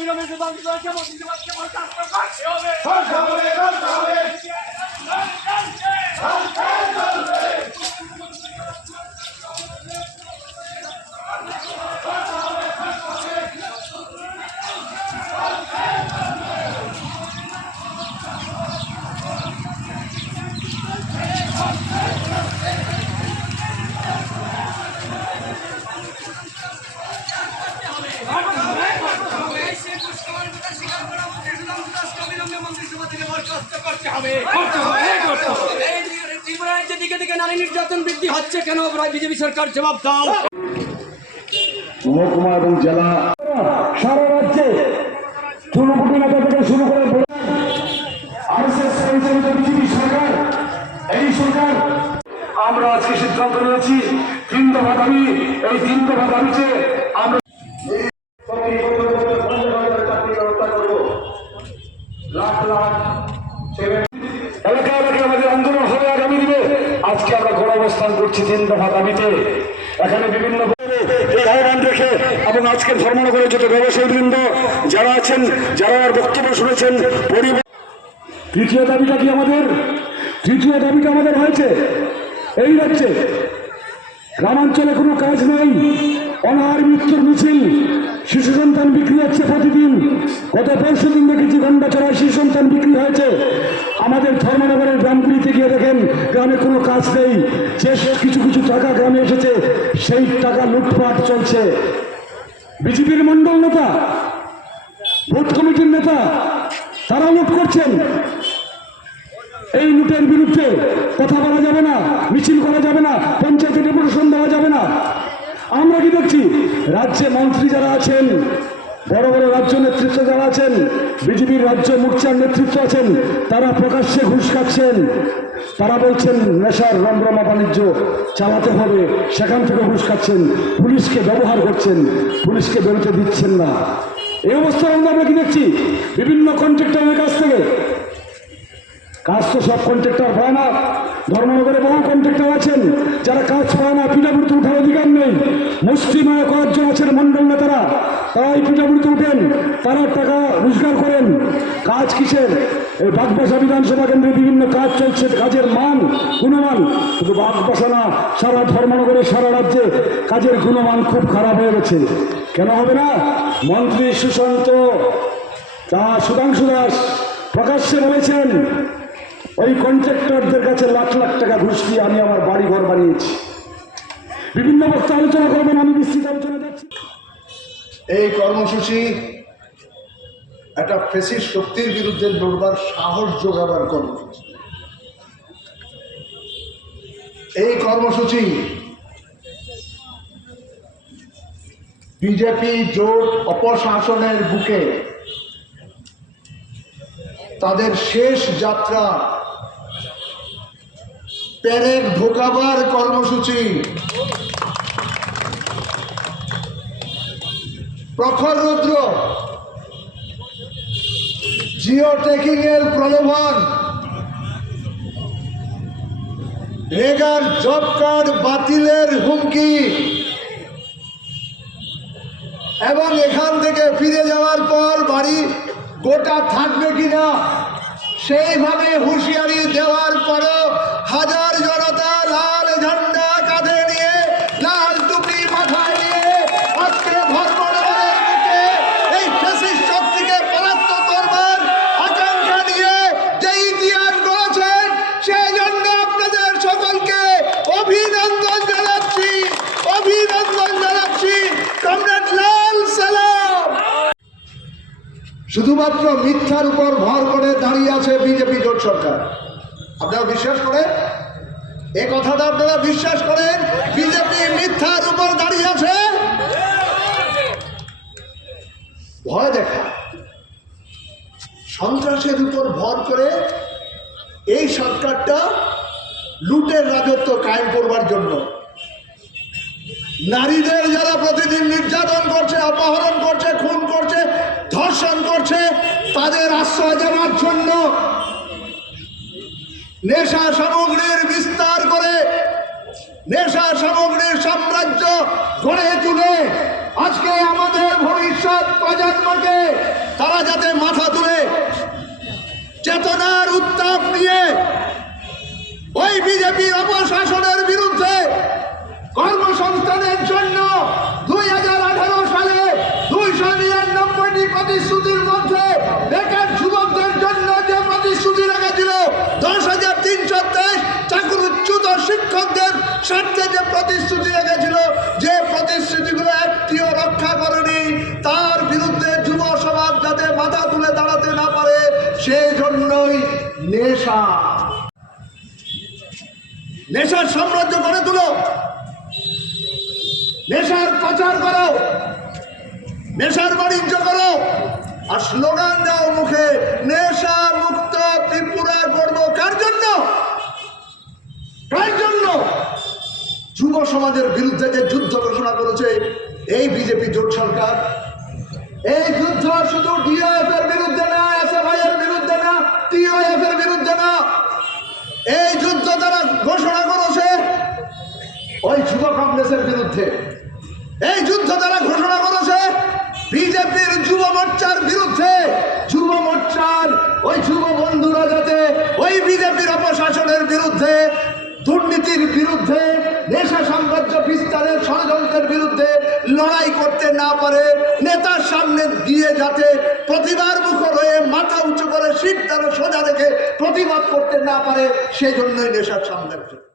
অবিলম্বে সিদ্ধান্ত আছে মুর্শিদাবাদকে পরিচালনা করতে হবে করতে হবে করতে হবে। নারী নির্যাতন বৃদ্ধি হচ্ছে কেন? বিজেপি সরকার জবাব দাও। মহকুমা এবং জেলা সারা রাজ্যে শুরু করে আমরা আজকে সিদ্ধান্ত নিয়েছি তিন দফা দাবি এই তিন দফা দাবিতে আমরা লাখ লাখ এলাকা এলাকায় আমাদের আন্দোলন হবে আগামী দিনে আজকে আমরা গণ অবস্থান করছি তিন দাবিতে এখানে বিভিন্ন রেখে এবং আজকের ধর্মনগরের যত ব্যবসায়ীবৃন্দ যারা আছেন, যারা আমার বক্তব্য শুনেছেন, পরিবার তৃতীয় দাবিটা কি আমাদের? তৃতীয় দাবিটা আমাদের হয়েছে। এই রাজ্যে গ্রামাঞ্চলে কোনো কাজ নেই। অনাহার মৃত্যুর মিছিল, শিশু সন্তান বিক্রি হচ্ছে প্রতিদিন। গত পরশু দিন দেখেছি গন্ডা ছাড়া শিশু সন্তান বিক্রি হয়েছে। আমাদের ধর্মনগরের গ্রামগুলিতে গিয়ে দেখেন, গ্রামে কোনো কাজ নেই। যে কিছু কিছু টাকা গ্রামে এসেছে, সেই টাকা লুটপাট চলছে। বিজেপির মন্ডল নেতা, ভোট কমিটির নেতা তারা লুট করছেন। এই লুটের বিরুদ্ধে কথা বলা যাবে না, মিছিল করা যাবে না, পঞ্চায়েতে ডেপুটেশন দেওয়া যাবে না। আমরা কি দেখছি রাজ্যে মন্ত্রী যারা আছেন, বড় বড় রাজ্য নেতৃত্ব যারা আছেন, বিজেপির রাজ্য মোর্চার নেতৃত্ব আছেন, তারা প্রকাশ্যে ঘুষ খাচ্ছেন। তারা বলছেন, নেশার রমরমা বাণিজ্য চালাতে হবে, সেখান থেকে ঘুষ খাচ্ছেন, পুলিশকে ব্যবহার করছেন, পুলিশকে বেরোতে দিচ্ছেন না। এই অবস্থার আমরা কি দেখছি? বিভিন্ন কন্ট্রাক্টরের কাছ থেকে কাজ তো সব কন্ট্রাক্টর পায় না। ধর্মনগরে বহু কন্ট্রাক্টর আছেন, যারা কাজ পায় না, পিঠাপুরিতে উঠার অধিকার নেই। মুষ্টিময় কয়েকজন আছেন মন্ডল নেতারা। তারা এই পিঠাপুরিতে উঠেন তারা টাকা রোজগার করেন। কাজ কিসের? এই বাগবাসা বিধানসভা কেন্দ্রে বিভিন্ন কাজ চলছে, কাজের মান, গুণমান। শুধু বাগবাসা না, সারা ধর্মনগরে, সারা রাজ্যে কাজের গুণমান খুব খারাপ হয়ে গেছে। কেন হবে না? মন্ত্রী সুশান্ত তা সুধাংশু দাস প্রকাশ্যে বলেছেন ওই কন্ট্রাক্টরদের কাছে লাখ লাখ টাকা ঘুষ দিয়ে আমি আমার বাড়ি ঘর বানিয়েছি। বিভিন্ন বক্তা আলোচনা করবেন, আমি বিস্তৃত আলোচনা যাচ্ছি এই কর্মসূচি একটা ফেসির শক্তির বিরুদ্ধে লড়বার সাহস যোগাবার কর্মসূচি। এই কর্মসূচি বিজেপি জোট অপশাসনের বুকে তাদের শেষ যাত্রা প্যারেক ঢোকাবার কর্মসূচি। প্রখর রুদ্র। জিও টেকিং এর প্রলোভন। রেগার জব কার্ড বাতিলের হুমকি। এবং এখান থেকে ফিরে যাওয়ার পর বাড়ি গোটা থাকবে কিনা, সেইভাবে হুঁশিয়ারি দেওয়ার পরও হাজার জনতা লাল ঝান্ডা কাঁধে নিয়ে, লাল টুপি মাথায় নিয়ে আজকে বুকে এই ফ্যাসিস্ট শক্তিকে পরাস্ত করবার আকাঙ্ক্ষা নিয়ে যে ইতিহাস গড়েছেন সেই জন্য আপনাদের সকলকে অভিনন্দন জানাচ্ছি অভিনন্দন জানাচ্ছি। কমরেড, লাল সালাম! শুধুমাত্র মিথ্যার উপর ভর করে দাঁড়িয়ে আছে বিজেপি জোট সরকার। আপনারা বিশ্বাস করেন? এ কথাটা আপনারা বিশ্বাস করেন? বিজেপি মিথ্যার উপর দাঁড়িয়ে আছে? ভয় দেখা। সন্ত্রাসের উপর ভর করে এই সরকারটা লুটের রাজত্ব কায়েম করবার জন্য। নারীদের যারা প্রতিদিন নির্যাতন করছে, অপহরণ করছে, খুন করছে, ধর্ষণ করছে, তাদের আশ্রয় দেওয়ার জন্য নেশা সামগ্রীর বিস্তার করে নেশা সামগ্রীর সাম্রাজ্য গড়ে তুলে আজকে আমাদের ভবিষ্যৎ প্রজন্মকে তারা যাতে মাথা তুলে চেতনার উত্তাপ নিয়ে ওই বিজেপির অপশাসনে নেশা। নেশার সাম্রাজ্য গড়ে তুলো। নেশার প্রচার করো। নেশার বাণিজ্য করো। আর স্লোগান দাও মুখে, নেশা মুক্ত ত্রিপুরা গড়ব। কার জন্য? কার জন্য? যুব সমাজের বিরুদ্ধে যে যুদ্ধ ঘোষণা করেছে এই বিজেপি জোট সরকার, এই যুদ্ধ শুধু ডিওএফ এর বিরুদ্ধে না এস এফ আই এর বিরুদ্ধে না টিওএফ এর বিরুদ্ধে না এই যুদ্ধ তারা ঘোষণা করেছে ওই যুব কংগ্রেসের বিরুদ্ধে। এই যুদ্ধ তারা ঘোষণা করেছে বিজেপির যুব মোর্চার বিরুদ্ধে। যুব মোর্চার ওই যুব বন্ধুরা যাতে ওই বিজেপির অপশাসনের বিরুদ্ধে, দুর্নীতির বিরুদ্ধে, নেশা সাম্রাজ্য বিস্তারের ষড়যন্ত্রের বিরুদ্ধে লড়াই করতে না পারে, নেতার সামনে গিয়ে যাতে প্রতিবার মুখর হয়ে মাথা উঁচু করে শীত তারা সোজা রেখে প্রতিবাদ করতে না পারে, সেই জন্যই নেশার সাম্রাজ্য